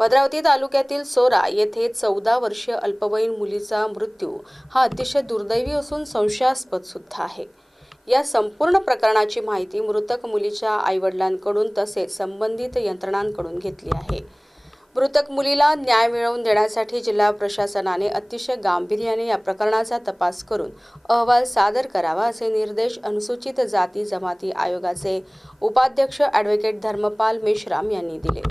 भद्रावती तालुक्यातील सोरा येथे चौदा वर्षीय अल्पवयीन मुलीचा मृत्यू हा अतिशय दुर्दैवी असून संशयास्पद सुद्धा आहे. या संपूर्ण प्रकरणाची माहिती मृतक मुलीच्या आईवडिलांकडून तसेच संबंधित यंत्रणांकडून घेतली आहे. मृतक मुलीला न्याय मिळवून देण्यासाठी जिल्हा प्रशासनाने अतिशय गांभीर्याने या प्रकरणाचा तपास करून अहवाल सादर करावा असे निर्देश अनुसूचित जाती जमाती आयोगाचे उपाध्यक्ष ॲडव्होकेट धर्मपाल मेश्राम यांनी दिले.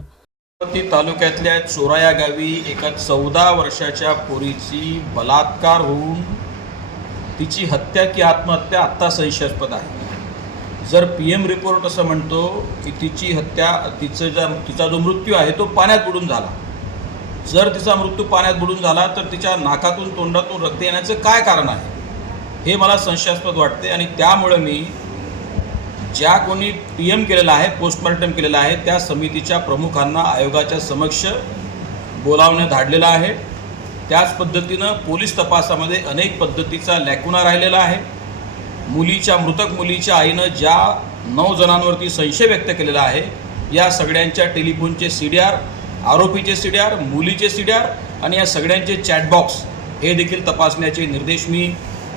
अमरावती तालुक्यातल्या चोरा या गावी एका चौदा वर्षाच्या पोरीची बलात्कार होऊन तिची हत्या की आत्महत्या आत्ता संशयास्पद आहे. जर पी एम रिपोर्ट असं म्हणतो की तिची हत्या तिचं ज्या तिचा जो मृत्यू आहे तो पाण्यात बुडून झाला. जर तिचा मृत्यू पाण्यात बुडून झाला तर तिच्या नाकातून तोंडातून रक्त येण्याचं काय कारण आहे? हे मला संशयास्पद वाटते आणि त्यामुळे मी ज्या कोणी पी एम केलेलं आहे पोस्टमॉर्टम केलेलं आहे त्या समितीच्या प्रमुखांना आयोगाच्या समक्ष बोलावणं धाडलेलं आहे. त्याच पद्धतीनं पोलीस तपासामध्ये अनेक पद्धतीचा लॅकुना राहिलेला आहे. मुलीच्या मृतक मुलीच्या आईनं ज्या नऊ जणांवरती संशय व्यक्त केलेला आहे या सगळ्यांच्या टेलिफोनचे सी डी आर आरोपीचे सी डी आर मुलीचे सी डी आर आणि या सगळ्यांचे चॅटबॉक्स हे देखील तपासण्याचे निर्देश मी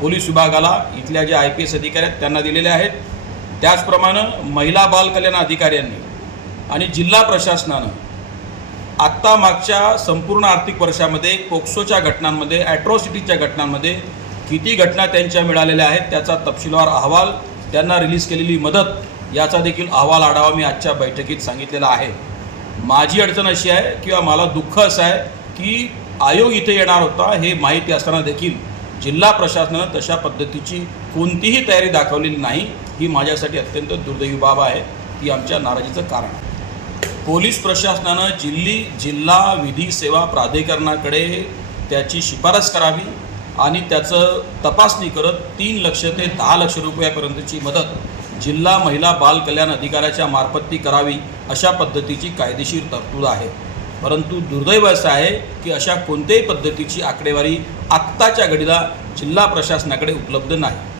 पोलीस विभागाला इथल्या ज्या आय पी एस अधिकारी आहेत त्यांना दिलेले आहेत. त्याचप्रमाणे महिला बाल कल्याण अधिकाऱ्यांनी आणि जिल्हा प्रशासनानं आत्ता मागच्या संपूर्ण आर्थिक वर्षामध्ये पोक्सोच्या घटनांमध्ये ॲट्रॉसिटीच्या घटनांमध्ये किती घटना त्यांच्या मिळालेल्या आहेत त्याचा तपशीलवार अहवाल त्यांना रिलीज केलेली मदत याचा देखील अहवाल आढावा मी आजच्या बैठकीत सांगितलेला आहे. माझी अडचण अशी आहे किंवा मला दुःख असं आहे की आयोग इथे येणार होता हे माहिती असताना देखील जिल्हा प्रशासनानं तशा पद्धतीची कोणतीही तयारी दाखवलेली नाही. ही माझ्यासाठी अत्यंत दुर्दैवी बाब आहे. ही आमच्या नाराजीचं कारण आहे. पोलीस प्रशासनानं जिल्ही जिल्हा विधी सेवा प्राधिकरणाकडे त्याची शिफारस करावी आणि त्याचं तपासणी करत तीन लक्ष ते दहा लक्ष रुपयापर्यंतची मदत जिल्हा महिला बाल कल्याण अधिकाऱ्याच्या मार्फत ती करावी अशा पद्धतीची कायदेशीर तरतूद आहे. परंतु दुर्दैव असं आहे की अशा कोणत्याही पद्धतीची आकडेवारी आत्ताच्या घडीला जिल्हा प्रशासनाकडे उपलब्ध नाही.